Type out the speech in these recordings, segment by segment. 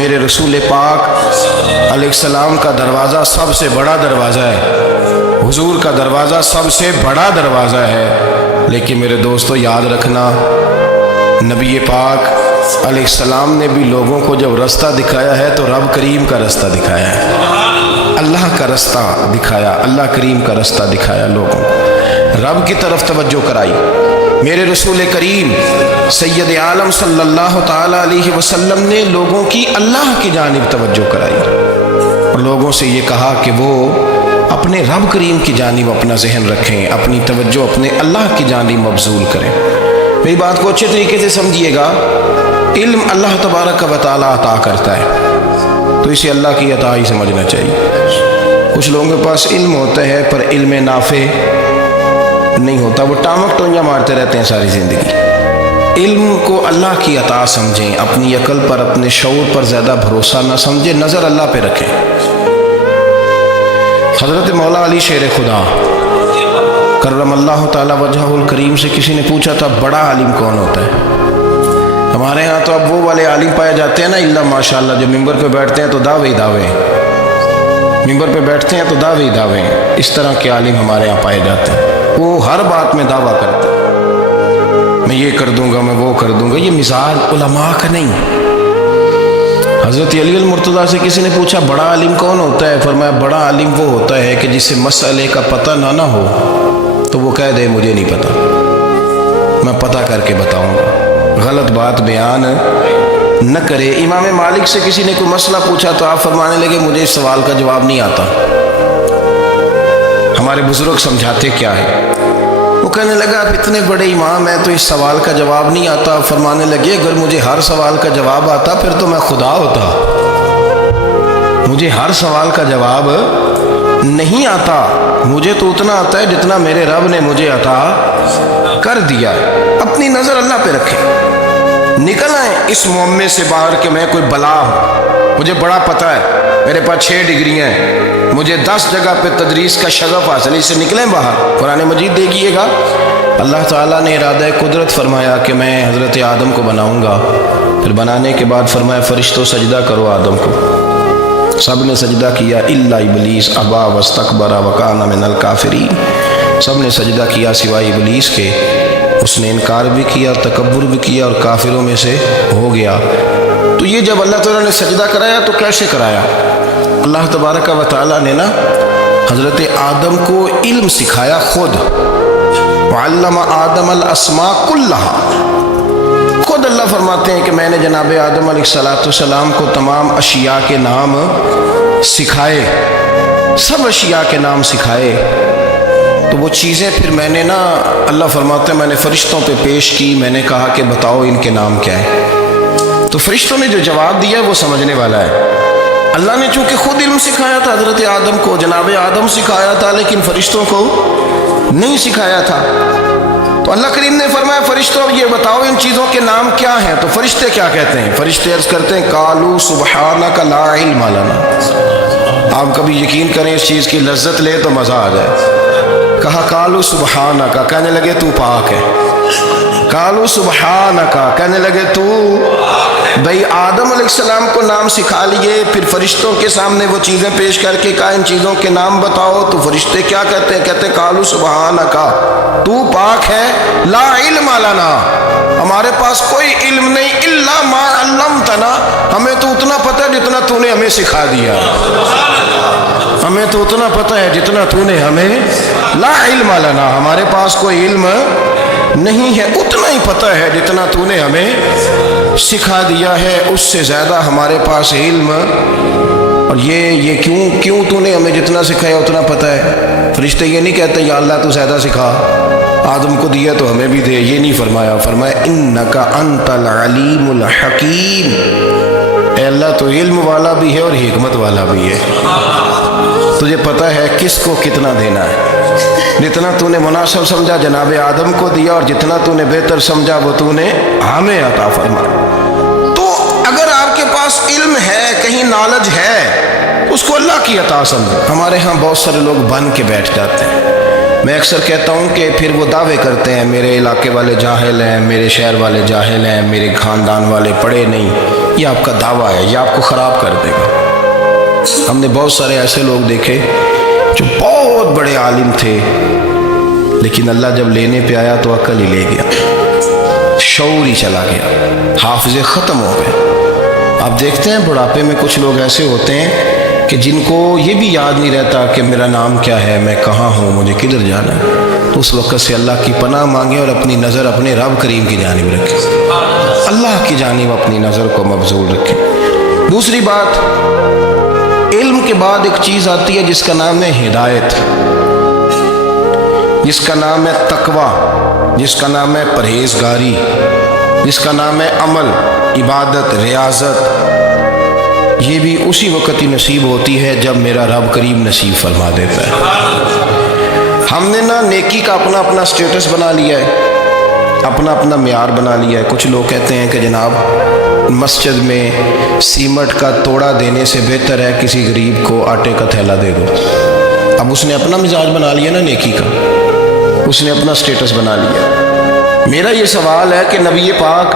میرے رسول پاک علیہ السلام کا دروازہ سب سے بڑا دروازہ ہے، حضور کا دروازہ سب سے بڑا دروازہ ہے، لیکن میرے دوستو یاد رکھنا، نبی پاک علیہ السلام نے بھی لوگوں کو جب رستہ دکھایا ہے تو رب کریم کا رستہ دکھایا ہے، اللہ کا رستہ دکھایا، اللہ کریم کا رستہ دکھایا، لوگوں کو رب کی طرف توجہ کرائی۔ میرے رسول کریم سید عالم صلی اللہ تعالیٰ علیہ وسلم نے لوگوں کی اللہ کی جانب توجہ کرائی اور لوگوں سے یہ کہا کہ وہ اپنے رب کریم کی جانب اپنا ذہن رکھیں، اپنی توجہ اپنے اللہ کی جانب مبذول کریں۔ میری بات کو اچھے طریقے سے سمجھیے گا، علم اللہ تبارک و تعالیٰ عطا کرتا ہے تو اسے اللہ کی عطا ہی سمجھنا چاہیے۔ کچھ لوگوں کے پاس علم ہوتا ہے پر علم نافع نہیں ہوتا، وہ ٹامک ٹونجا مارتے رہتے ہیں ساری زندگی۔ علم کو اللہ کی عطا سمجھیں، اپنی عقل پر اپنے شعور پر زیادہ بھروسہ نہ سمجھیں، نظر اللہ پہ رکھیں۔ حضرت مولا علی شیر خدا کرم اللہ تعالی وجہہ الکریم سے کسی نے پوچھا تھا بڑا عالم کون ہوتا ہے؟ ہمارے ہاں تو اب وہ والے عالم پائے جاتے ہیں نا، اللہ ماشاءاللہ، جو ممبر پہ بیٹھتے ہیں تو دعوے دعوے، ممبر پہ بیٹھتے ہیں تو دعوے دعوے، اس طرح کے عالم ہمارے ہاں پائے جاتے ہیں۔ وہ ہر بات میں دعویٰ کرتے ہیں، میں یہ کر دوں گا، میں وہ کر دوں گا۔ یہ مثال علماء کا نہیں۔ حضرت علی المرتضیٰ سے کسی نے پوچھا بڑا عالم کون ہوتا ہے؟ فرمایا بڑا عالم وہ ہوتا ہے کہ جسے مسئلے کا پتہ نہ ہو تو وہ کہہ دے مجھے نہیں پتہ، میں پتہ کر کے بتاؤں گا، غلط بات بیان نہ کرے۔ امام مالک سے کسی نے کوئی مسئلہ پوچھا تو آپ فرمانے لگے مجھے اس سوال کا جواب نہیں آتا۔ ہمارے بزرگ سمجھاتے کیا ہے؟ وہ کہنے لگا آپ اتنے بڑے امام ہیں تو اس سوال کا جواب نہیں آتا۔ فرمانے لگے اگر مجھے ہر سوال کا جواب آتا پھر تو میں خدا ہوتا، مجھے ہر سوال کا جواب نہیں آتا، مجھے تو اتنا آتا ہے جتنا میرے رب نے مجھے عطا کر دیا۔ اپنی نظر اللہ پہ رکھیں، نکل آئیں اس معمے سے باہر کہ میں کوئی بلا ہوں، مجھے بڑا پتہ ہے، میرے پاس 6 ڈگریاں ہیں، مجھے 10 جگہ پہ تدریس کا شغف حاصل ہے، اس سے نکلیں باہر۔ قرآن مجید دیکھیے گا، اللہ تعالیٰ نے ارادہ قدرت فرمایا کہ میں حضرت آدم کو بناؤں گا، پھر بنانے کے بعد فرمایا فرشتوں سجدہ کرو آدم کو، سب نے سجدہ کیا الا ابلیس ابا واستکبر وکان من الکافرین، سب نے سجدہ کیا سوائے ابلیس کے، اس نے انکار بھی کیا، تکبر بھی کیا اور کافروں میں سے ہو گیا۔ تو یہ جب اللہ تعالیٰ نے سجدہ کرایا تو کیسے کرایا؟ اللہ تبارک و تعالیٰ نے نا حضرت آدم کو علم سکھایا خود، وعلم آدم الاسماء کلہا، خود اللہ فرماتے ہیں کہ میں نے جناب آدم علیہ السلام کو تمام اشیاء کے نام سکھائے، سب اشیاء کے نام سکھائے۔ تو وہ چیزیں پھر میں نے نا، اللہ فرماتے ہیں میں نے فرشتوں پہ پیش کی، میں نے کہا کہ بتاؤ ان کے نام کیا ہے، تو فرشتوں نے جو جواب دیا وہ سمجھنے والا ہے۔ اللہ نے چونکہ خود علم سکھایا تھا حضرت آدم کو، جناب آدم سکھایا تھا، لیکن فرشتوں کو نہیں سکھایا تھا۔ تو اللہ کریم نے فرمایا فرشتوں یہ بتاؤ ان چیزوں کے نام کیا ہیں؟ تو فرشتے کیا کہتے ہیں؟ فرشتے عرض کرتے ہیں قالوا سبحانک لا علم لنا۔ آپ کبھی یقین کریں اس چیز کی لذت لے تو مزہ آ جائے۔ کہا قالوا سبحانک، کہنے لگے تو پاک ہے، قالوا سبحانک، کہنے لگے تو بھئی آدم علیہ السلام کو نام سکھا لیے، پھر فرشتوں کے سامنے وہ چیزیں پیش کر کے کہا ان چیزوں کے نام بتاؤ، تو فرشتے کیا کہتے ہیں؟ کہتے ہیں قالوا سبحانک، تو پاک ہے، لا علم لنا، ہمارے پاس کوئی علم نہیں، الا ما علمتنا، ہمیں تو اتنا پتہ ہے جتنا تو نے ہمیں سکھا دیا، ہمیں تو اتنا پتہ ہے جتنا تو نے ہمیں، لا علم لنا، ہمارے پاس کوئی علم نہیں ہے، اتنا ہی پتہ ہے جتنا تو نے ہمیں سکھا دیا ہے، اس سے زیادہ ہمارے پاس علم۔ اور یہ کیوں تو نے ہمیں جتنا سکھایا اتنا پتہ ہے؟ فرشتے یہ نہیں کہتے یا اللہ تو زیادہ سکھا، آدم کو دیا تو ہمیں بھی دے، یہ نہیں فرمایا، فرمایا انک انت العلیم الحکیم، اے اللہ تو علم والا بھی ہے اور حکمت والا بھی ہے، تجھے پتہ ہے کس کو کتنا دینا ہے، جتنا تو نے مناسب سمجھا جناب آدم کو دیا، اور جتنا تو نے بہتر سمجھا وہ تو نے ہمیں عطا فرمایا۔ تو اگر آپ کے پاس علم ہے، کہیں نالج ہے، اس کو اللہ کی عطا سمجھو۔ ہمارے ہاں بہت سارے لوگ بن کے بیٹھ جاتے ہیں، میں اکثر کہتا ہوں کہ پھر وہ دعوے کرتے ہیں میرے علاقے والے جاہل ہیں، میرے شہر والے جاہل ہیں، میرے خاندان والے پڑھے نہیں۔ یہ آپ کا دعویٰ ہے، یہ آپ کو خراب کر دے گا۔ ہم نے بہت سارے ایسے لوگ دیکھے جو بہت بڑے عالم تھے، لیکن اللہ جب لینے پہ آیا تو عقل ہی لے گیا، شعور ہی چلا گیا، حافظے ختم ہو گئے۔ آپ دیکھتے ہیں بڑھاپے میں کچھ لوگ ایسے ہوتے ہیں کہ جن کو یہ بھی یاد نہیں رہتا کہ میرا نام کیا ہے، میں کہاں ہوں، مجھے کدھر جانا ہے۔ تو اس وقت سے اللہ کی پناہ مانگیں اور اپنی نظر اپنے رب کریم کی جانب رکھیں، اللہ کی جانب اپنی نظر کو مبذول رکھیں۔ دوسری بات، علم کے بعد ایک چیز آتی ہے جس کا نام ہے ہدایت، جس کا نام ہے تقوی، جس کا نام ہے پرہیزگاری، جس کا نام ہے عمل، عبادت، ریاضت۔ یہ بھی اسی وقت ہی نصیب ہوتی ہے جب میرا رب کریم نصیب فرما دیتا ہے۔ ہم نے نا نیکی کا اپنا اپنا سٹیٹس بنا لیا ہے، اپنا اپنا معیار بنا لیا ہے۔ کچھ لوگ کہتے ہیں کہ جناب مسجد میں سیمنٹ کا توڑا دینے سے بہتر ہے کسی غریب کو آٹے کا تھیلا دے دو۔ اب اس نے اپنا مزاج بنا لیا نا نیکی کا، اس نے اپنا سٹیٹس بنا لیا۔ میرا یہ سوال ہے کہ نبی پاک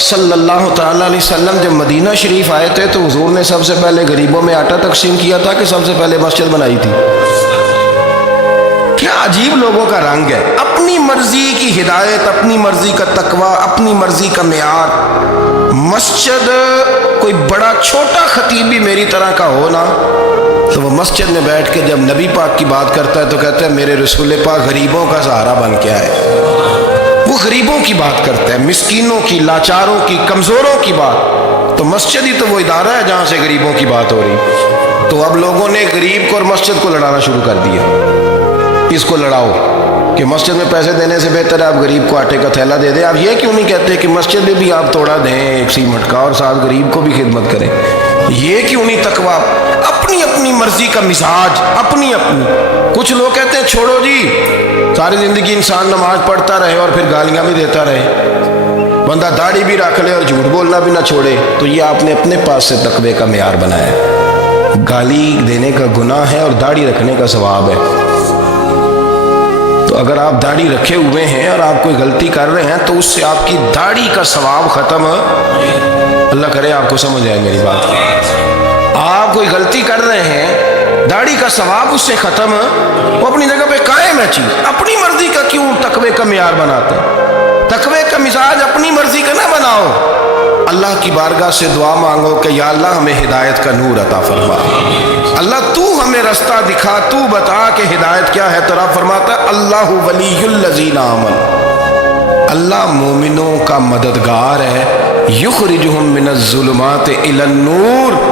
صلی اللہ تعالیٰ علیہ وسلم جب مدینہ شریف آئے تھے تو حضور نے سب سے پہلے غریبوں میں آٹا تقسیم کیا تھا کہ سب سے پہلے مسجد بنائی تھی؟ کیا عجیب لوگوں کا رنگ ہے، اپنی مرضی کی ہدایت، اپنی مرضی کا تقوی، اپنی مرضی کا معیار۔ مسجد کوئی بڑا چھوٹا خطیب بھی میری طرح کا ہو نا تو وہ مسجد میں بیٹھ کے جب نبی پاک کی بات کرتا ہے تو کہتا ہے میرے رسول پاک غریبوں کا سہارا بن کے آئے۔ وہ غریبوں کی بات کرتا ہے، مسکینوں کی، لاچاروں کی، کمزوروں کی بات۔ تو مسجد ہی تو وہ ادارہ ہے جہاں سے غریبوں کی بات ہو رہی۔ تو اب لوگوں نے غریب کو اور مسجد کو لڑانا شروع کر دیا، اس کو لڑاؤ کہ مسجد میں پیسے دینے سے بہتر ہے آپ غریب کو آٹے کا تھیلا دے دیں۔ آپ یہ کیوں نہیں کہتے کہ مسجد میں بھی آپ توڑا دیں ایک سیمنٹ کا اور ساتھ غریب کو بھی خدمت کریں؟ یہ کیوں نہیں تقویٰ؟ اپنی اپنی مرضی کا مزاج، اپنی اپنی۔ کچھ لوگ کہتے ہیں چھوڑو جی، ساری زندگی انسان نماز پڑھتا رہے اور پھر گالیاں بھی دیتا رہے، بندہ داڑھی بھی رکھ لے اور جھوٹ بولنا بھی نہ چھوڑے۔ تو یہ آپ نے اپنے پاس سے تقوی کا معیار بنایا ہے۔ گالی دینے کا گناہ ہے اور داڑھی رکھنے کا ثواب ہے۔ تو اگر آپ داڑھی رکھے ہوئے ہیں اور آپ کوئی غلطی کر رہے ہیں تو اس سے آپ کی داڑھی کا ثواب ختم، اللہ کرے آپ کو سمجھ آئے میری بات۔ آپ کوئی غلطی کر رہے ہیں، داڑھی کا ثواب اس سے ختم، وہ اپنی جگہ پہ قائم ہے چیز۔ اپنی مرضی کا کیوں تقوی کا معیار بناتے ہیں؟ تقوی کا مزاج اپنی مرضی کا نہ بناؤ۔ اللہ کی بارگاہ سے دعا مانگو کہ یا اللہ ہمیں ہدایت کا نور عطا فرما، اللہ تو ہمیں رستہ دکھا، تو بتا کہ ہدایت کیا ہے۔ تو رب فرماتا ہے اللہ ولی الذین آمنوا، اللہ مومنوں کا مددگار ہے، یخرجہم من الظلمات الی النور،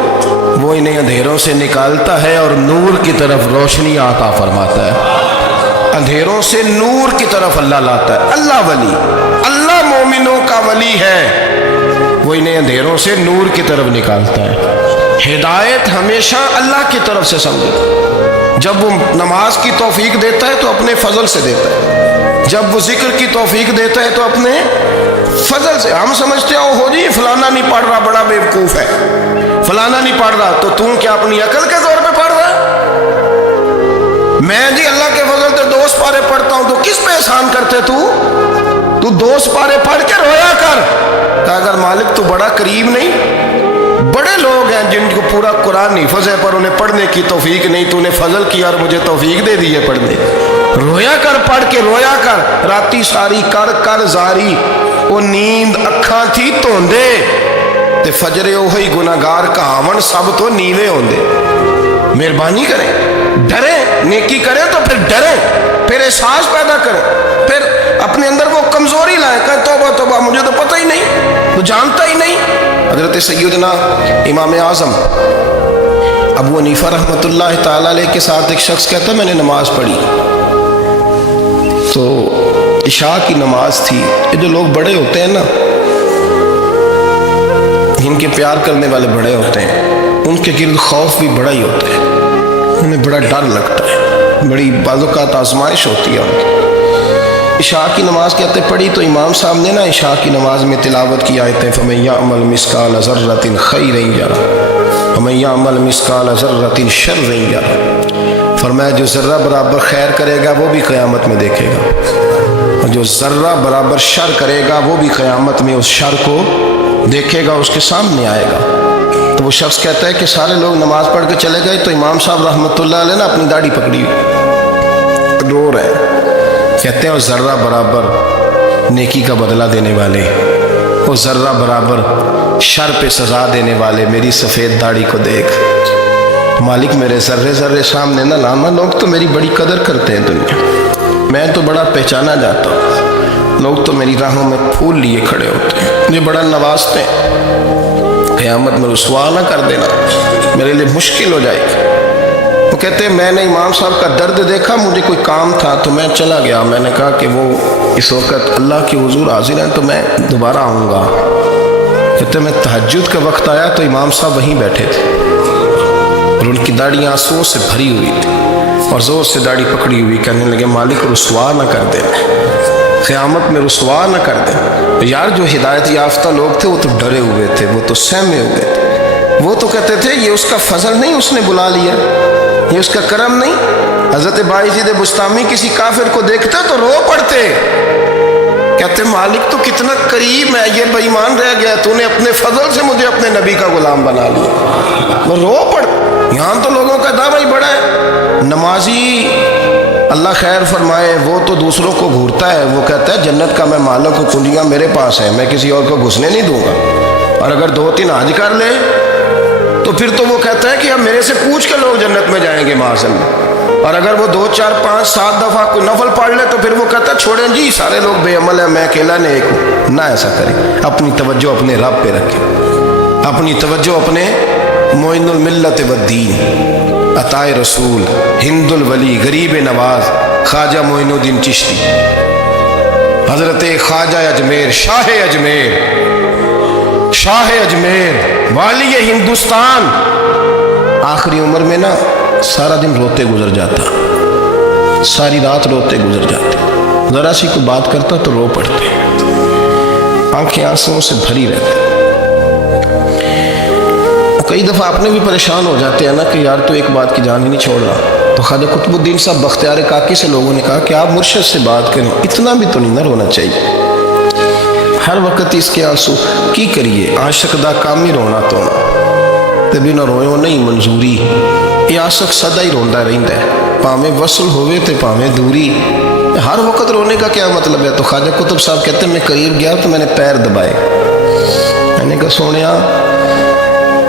وہ انہیں اندھیروں سے نکالتا ہے اور نور کی طرف روشنی عطا فرماتا ہے۔ اندھیروں سے نور کی طرف اللہ لاتا ہے۔ اللہ ولی، اللہ مومنوں کا ولی ہے، وہ انہیں اندھیروں سے نور کی طرف نکالتا ہے۔ ہدایت ہمیشہ اللہ کی طرف سے سمجھے۔ جب وہ نماز کی توفیق دیتا ہے تو اپنے فضل سے دیتا ہے، جب وہ ذکر کی توفیق دیتا ہے تو اپنے فضل سے۔ ہم سمجھتے ہو جی فلانا نہیں پڑھ رہا بڑا بیوقوف ہے، فلانا نہیں پڑھ رہا، تو تم کیا اپنی عقل کے زور پہ پڑھ رہا ہے؟ میں جی اللہ کے فضل سے 2 سپارے پڑھتا ہوں، تو کس پہ احسان کرتے تو 2 سپارے پڑھ کے رویا کر کہ اگر مالک تو بڑا کریم نہیں؟ بڑے لوگ ہیں جن کو پورا قرآن حفظ ہے پر انہیں پڑھنے کی توفیق نہیں، تو انہیں فضل کیا اور مجھے توفیق دے دی ہے پڑھنے۔ رویا کر، پڑھ کے رویا کر، راتی ساری کر کر زاری، وہ نیند اکھاں تھی توندے تے فجرے اوہی گناہگار کہاون سب تو نیوے ہوندے۔ مہربانی کریں، ڈریں، نیکی کریں تو پھر ڈریں، پھر احساس پیدا کریں، پھر اپنے اندر وہ کمزوری لائیں کہ توبہ توبہ مجھے تو پتہ ہی نہیں، تو جانتا ہی نہیں۔ حضرت سیدنا امام اعظم ابو حنیفہ رحمۃ اللہ تعالیٰ علیہ کے ساتھ ایک شخص کہتا ہے میں نے نماز پڑھی، تو عشاء کی نماز تھی۔ یہ جو لوگ بڑے ہوتے ہیں نا، ان کے پیار کرنے والے بڑے ہوتے ہیں، ان کے گرد خوف بھی بڑا ہی ہوتا ہے، انہیں بڑا ڈر لگتا ہے، بڑی بعض اوقات آزمائش ہوتی ہے ان کی۔ عشاء کی نماز کہتے پڑھی تو امام صاحب نے نا عشاء کی نماز میں تلاوت کی آیتیں فَمَن يَعْمَلْ مِثْقَالَ ذَرَّةٍ خَيْرًا يَرَهُ وَمَن يَعْمَلْ مِثْقَالَ ذَرَّةٍ شَرًّا يَرَهُ فرمایا جو ذرہ برابر خیر کرے گا وہ بھی قیامت میں دیکھے گا، اور جو ذرہ برابر شر کرے گا وہ بھی قیامت میں اس شر کو دیکھے گا، اس کے سامنے آئے گا۔ تو وہ شخص کہتا ہے کہ سارے لوگ نماز پڑھ کے چلے گئے تو امام صاحب رحمۃ اللہ علیہ نے اپنی داڑھی پکڑی رو رہے ہیں، کہتے ہیں وہ ذرہ برابر نیکی کا بدلہ دینے والے، وہ ذرہ برابر شر پہ سزا دینے والے میری سفید داڑھی کو دیکھ، مالک میرے ذرے ذرے سامنے نہ لانا، لوگ تو میری بڑی قدر کرتے ہیں دنیا، میں تو بڑا پہچانا جاتا ہوں، لوگ تو میری راہوں میں پھول لیے کھڑے ہوتے ہیں، مجھے بڑا نوازتے ہیں، قیامت میں رسوا نہ کر دینا، میرے لیے مشکل ہو جائے گی۔ وہ کہتے ہیں میں نے امام صاحب کا درد دیکھا، مجھے کوئی کام تھا تو میں چلا گیا، میں نے کہا کہ وہ اس وقت اللہ کے حضور حاضر ہیں تو میں دوبارہ آؤں گا۔ کہتے ہیں میں تہجد کا وقت آیا تو امام صاحب وہیں بیٹھے تھے اور ان کی داڑھی آنسوؤں سے بھری ہوئی تھی اور زور سے داڑھی پکڑی ہوئی، کہنے لگے مالک رسوا نہ کر دے، قیامت میں رسوا نہ کر دے۔ یار جو ہدایت یافتہ لوگ تھے وہ تو ڈرے ہوئے تھے، وہ تو سہمے ہوئے تھے، وہ تو کہتے تھے یہ اس کا فضل نہیں، اس نے بلا لیا، یہ اس کا کرم نہیں۔ حضرت باعزید بستامی کسی کافر کو دیکھتے تو رو پڑتے، کہتے مالک تو کتنا قریب ہے، یہ بے ایمان رہ گیا، تو نے اپنے فضل سے مجھے اپنے نبی کا غلام بنا لیا، وہ رو پڑ۔ یہاں تو لوگوں کا دعویٰ ہی بڑا ہے، نمازی اللہ خیر فرمائے وہ تو دوسروں کو گھورتا ہے، وہ کہتا ہے جنت کا میں مالک ہوں، کنجیاں میرے پاس ہیں، میں کسی اور کو گھسنے نہیں دوں گا، اور اگر 2-3 حج کر لے تو پھر تو وہ کہتا ہے کہ اب میرے سے پوچھ کے لوگ جنت میں جائیں گے معاذ اللہ، اور اگر وہ 2 4 5 7 دفعہ کوئی نفل پڑھ لے تو پھر وہ کہتا ہے چھوڑیں جی سارے لوگ بے عمل ہیں، میں اکیلا نیک ہوں۔ نہ ایسا کریں، اپنی توجہ اپنے رب پہ رکھیں، اپنی توجہ اپنے معین الملت والدین، عطا رسول، ہند الولی، غریب نواز، خواجہ معین الدین چشتی، حضرت خواجہ اجمیر، شاہ اجمیر، شاہ اجمیر، والی ہندوستان، آخری عمر میں نا سارا دن روتے گزر جاتا، ساری رات روتے گزر جاتے، ذرا سی کوئی بات کرتا تو رو پڑتے، آنکھیں آنسوؤں سے بھری رہتی۔ کئی دفعہ آپ نے بھی پریشان ہو جاتے ہیں نا کہ یار تو ایک بات کی جان ہی نہیں چھوڑ رہا، تو خواجہ قطب الدین صاحب بختیار کاکی سے لوگوں نے کہا کہ آپ مرشد سے بات کریں، اتنا بھی تو نہیں نہ رونا چاہیے، ہر وقت اس کے آنسو کی کریے، عاشق دا کام ہی رونا تو تے بنا رویوں نہیں منظوری، یہ عاشق سدا ہی روندا رہندا ہے، پاویں وصل ہوئے تے پاویں دوری، ہر وقت رونے کا کیا مطلب ہے؟ تو خواجہ قطب صاحب کہتے ہیں میں قریب گیا تو میں نے پیر دبائے، میں نے کہا سونیا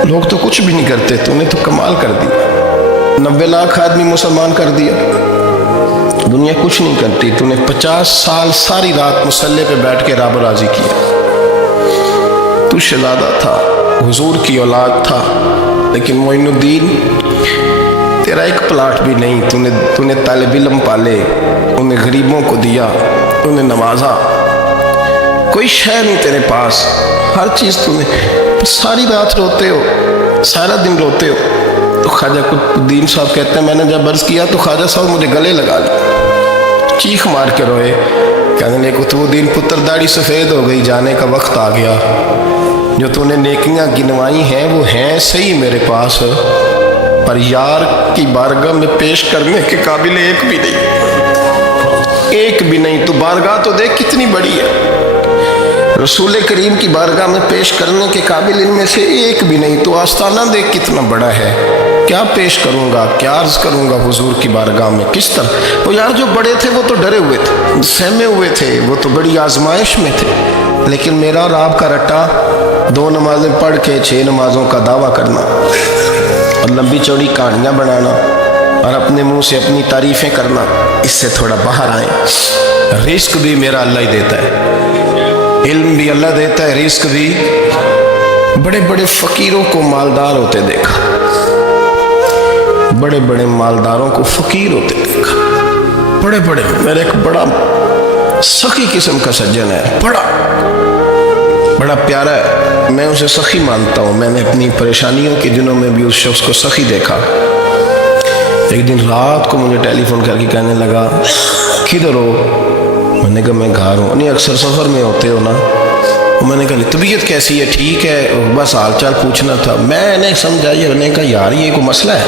لوگ تو کچھ بھی نہیں کرتے، تو نے تو کمال کر دیا، 90 لاکھ آدمی مسلمان کر دیا، دنیا کچھ نہیں کرتی، تو نے 50 سال ساری رات مصلے پہ بیٹھ کے رب راضی کیا، تو شہزادہ تھا، حضور کی اولاد تھا، لیکن معین الدین تیرا ایک پلاٹ بھی نہیں، تو نے طالب علم پالے، انہیں غریبوں کو دیا، انہیں نوازا، کوئی شے نہیں تیرے پاس، ہر چیز تو نے، ساری رات روتے ہو، سارا دن روتے ہو۔ تو خواجہ قطب الدین صاحب کہتے ہیں میں نے جب عرض کیا تو خواجہ صاحب مجھے گلے لگا لیا، چیخ مار کے روئے، کہنے لگے قطب الدین پتر داڑھی سفید ہو گئی، جانے کا وقت آ گیا، جو تو نے نیکیاں گنوائی ہیں وہ ہیں صحیح میرے پاس، پر یار کی بارگاہ میں پیش کرنے کے قابل ایک بھی نہیں، ایک بھی نہیں، تو بارگاہ تو دیکھ کتنی بڑی ہے، رسول کریم کی بارگاہ میں پیش کرنے کے قابل ان میں سے ایک بھی نہیں، تو آستانہ دیکھ کتنا بڑا ہے، کیا پیش کروں گا، کیا عرض کروں گا حضور کی بارگاہ میں، کس طرح؟ وہ یار جو بڑے تھے وہ تو ڈرے ہوئے تھے، سہمے ہوئے تھے، وہ تو بڑی آزمائش میں تھے، لیکن میرا اور آپ کا رٹا 2 نمازیں پڑھ کے 6 نمازوں کا دعویٰ کرنا اور لمبی چوڑی کہانیاں بنانا اور اپنے منہ سے اپنی تعریفیں کرنا، اس سے تھوڑا باہر آئیں۔ رزق بھی میرا اللہ ہی دیتا ہے، علم بھی اللہ دیتا ہے، رزق بھی۔ بڑے بڑے فقیروں کو مالدار ہوتے دیکھا، بڑے بڑے مالداروں کو فقیر ہوتے دیکھا، بڑے بڑے، میرے ایک بڑا سخی قسم کا سجن ہے، بڑا پیارا ہے، میں اسے سخی مانتا ہوں، میں نے اپنی پریشانیوں کے دنوں میں بھی اس شخص کو سخی دیکھا۔ ایک دن رات کو مجھے ٹیلی فون کر کے کہنے لگا کدھر ہو؟ میں نے کہا میں گھر ہوں۔ نہیں اکثر سفر میں ہوتے ہو نا؟ میں نے کہا طبیعت کیسی ہے؟ ٹھیک ہے، بس حال چال پوچھنا تھا۔ میں نے سمجھا، یہ نے کہا یار یہ کوئی مسئلہ ہے،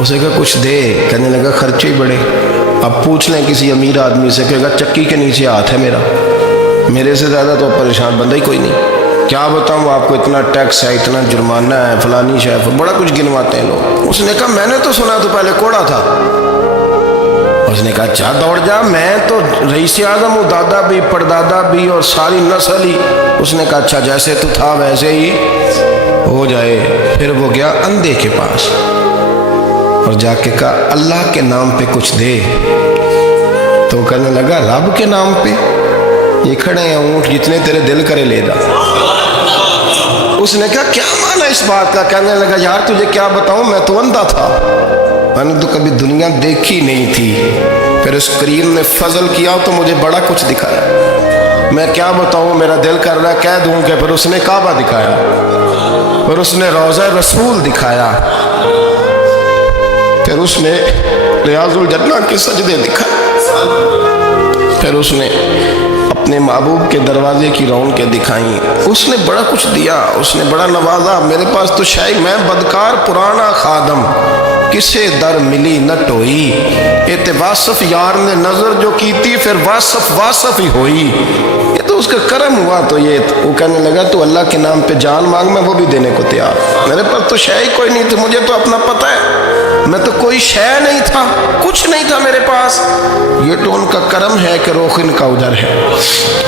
اسے کہا کچھ دے، کہنے لگا خرچے ہی بڑے، اب پوچھ لیں کسی امیر آدمی سے، کہے گا چکی کے نیچے ہاتھ ہے میرا، میرے سے زیادہ تو پریشان بندہ ہی کوئی نہیں، کیا بتاؤں آپ کو، اتنا ٹیکس ہے، اتنا جرمانہ ہے، فلانی شے، بڑا کچھ گنواتے ہیں لوگ۔ اس نے کہا میں نے تو سنا تو پہلے کوڑا تھا۔ اس نے کہا اچھا دوڑ جا، میں تو رئیس اعظم ہوں، دادا بھی پردادا بھی اور ساری نسل ہی۔ اس نے کہا اچھا جیسے تو تھا ویسے ہی ہو جائے۔ پھر وہ گیا اندھے کے پاس اور جا کے کہا اللہ کے نام پہ کچھ دے۔ تو کہنے لگا رب کے نام پہ؟ یہ کھڑے ہیں اونٹ جتنے تیرے دل کرے لے دا۔ اس نے کہا کیا معنی اس بات کا؟ کہنے لگا یار تجھے کیا بتاؤں، میں تو اندھا تھا، میں نے تو کبھی دنیا دیکھی نہیں تھی، پھر اس کریم نے فضل کیا تو مجھے بڑا کچھ دکھایا، میں کیا بتاؤں، میرا دل کر رہا ہے کہہ دوں کہ پھر اس نے کعبہ دکھایا، پھر اس نے روضہ رسول دکھایا، پھر اس نے ریاض الجنہ کے سجدے دکھائے، پھر اس نے اپنے محبوب کے دروازے کی رونقیں دکھائیں، اس نے بڑا کچھ دیا، اس نے بڑا نوازا۔ میرے پاس تو شاید میں بدکار پرانا خادم، کسے در ملی نہ ٹوئی، ایت واصف یار نے نظر جو کی تھی پھر واصف ہی ہوئی، یہ تو اس کا کرم ہوا۔ تو یہ وہ کہنے لگا تو اللہ کے نام پہ جان مانگ، میں وہ بھی دینے کو تیار، میرے پاس تو شے ہی کوئی نہیں تھی، مجھے تو اپنا پتہ ہے میں تو کوئی شے نہیں تھا، کچھ نہیں تھا میرے پاس، یہ تو ان کا کرم ہے کہ رخ ان کا ادھر ہے،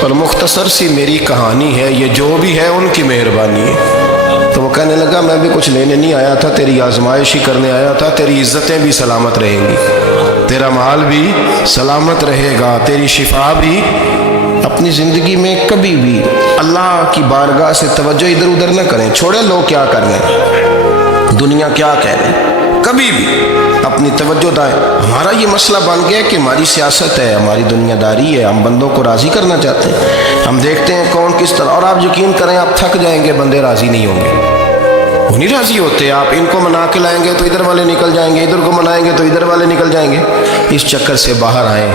اور مختصر سی میری کہانی ہے، یہ جو بھی ہے ان کی مہربانی ہے۔ تو وہ کہنے لگا میں بھی کچھ لینے نہیں آیا تھا، تیری آزمائش ہی کرنے آیا تھا، تیری عزتیں بھی سلامت رہیں گی، تیرا مال بھی سلامت رہے گا، تیری شفا بھی۔ اپنی زندگی میں کبھی بھی اللہ کی بارگاہ سے توجہ ادھر ادھر نہ کریں، چھوڑیں لوگ کیا کر رہے ہیں، دنیا کیا کہہ رہے ہیں، کبھی بھی اپنی توجہ دائیں۔ ہمارا یہ مسئلہ بن گیا کہ ہماری سیاست ہے، ہماری دنیا داری ہے، ہم بندوں کو راضی کرنا چاہتے ہیں، ہم دیکھتے ہیں کون کس طرح، اور آپ یقین کریں آپ تھک جائیں گے، بندے راضی نہیں ہوں گے، وہ نہیں راضی ہوتے، آپ ان کو منا کے لائیں گے تو ادھر والے نکل جائیں گے، ادھر کو منائیں گے تو ادھر والے نکل جائیں گے۔ اس چکر سے باہر آئیں،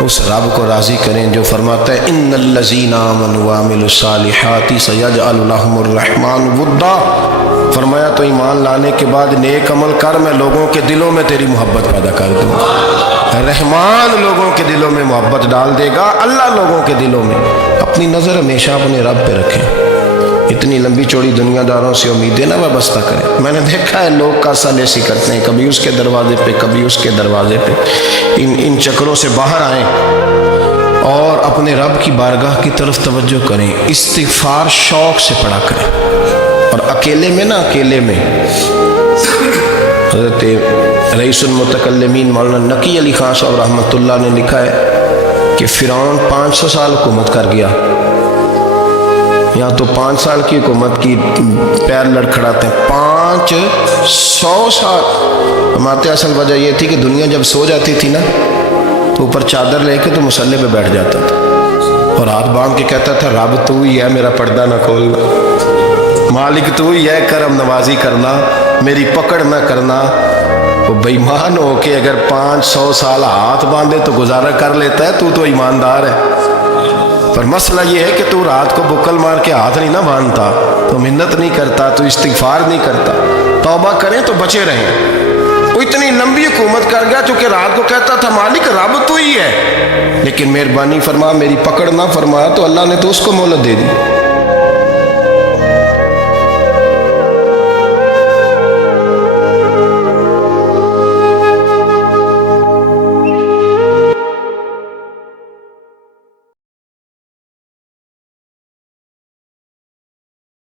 اس رب کو راضی کریں جو فرماتا ہے ان الذین آمنوا وعملوا الصالحات سیجعل لهم الرحمن ودا۔ فرمایا تو ایمان لانے کے بعد نیک عمل کر، میں لوگوں کے دلوں میں تیری محبت پیدا کر دوں گا۔ رحمان لوگوں کے دلوں میں محبت ڈال دے گا، اللہ لوگوں کے دلوں میں۔ اپنی نظر ہمیشہ اپنے رب پہ رکھیں، اتنی لمبی چوڑی دنیا داروں سے امیدیں نہ وابستہ کریں۔ میں نے دیکھا ہے لوگ کاسا لیسی کرتے ہیں، کبھی اس کے دروازے پہ کبھی اس کے دروازے پہ، ان چکروں سے باہر آئیں اور اپنے رب کی بارگاہ کی طرف توجہ کریں، استغفار شوق سے پڑھا کریں، اور اکیلے میں نہ، اکیلے میں حضرت رئیس المتکلمین مولانا نقی علی خان صاحب رحمۃ اللہ نے لکھا ہے کہ فرعون 500 سال حکومت کر گیا، یہاں تو 5 سال کی حکومت کی پیر لڑکھڑاتے ہیں، 500 سال۔ ہمارے اصل وجہ یہ تھی کہ دنیا جب سو جاتی تھی نا تو اوپر چادر لے کے تو مصلے پہ بیٹھ جاتا تھا اور ہاتھ باندھ کے کہتا تھا رب تو ہی ہے، میرا پردہ نہ کھولنا، مالک تو ہی ہے، کرم نوازی کرنا، میری پکڑ نہ کرنا۔ وہ بے ایمان ہو کے اگر 500 سال ہاتھ باندھے تو گزارا کر لیتا ہے، تو ایماندار ہے۔ پر مسئلہ یہ ہے کہ تو رات کو بکل مار کے ہاتھ نہیں نہ باندھتا، تو منت نہیں کرتا، تو استغفار نہیں کرتا۔ توبہ کریں تو بچے رہیں۔ وہ اتنی لمبی حکومت کر گیا چونکہ رات کو کہتا تھا مالک رب تو ہی ہے، لیکن مہربانی فرما، میری پکڑ نہ فرمایا تو اللہ نے تو اس کو مہلت دے دی۔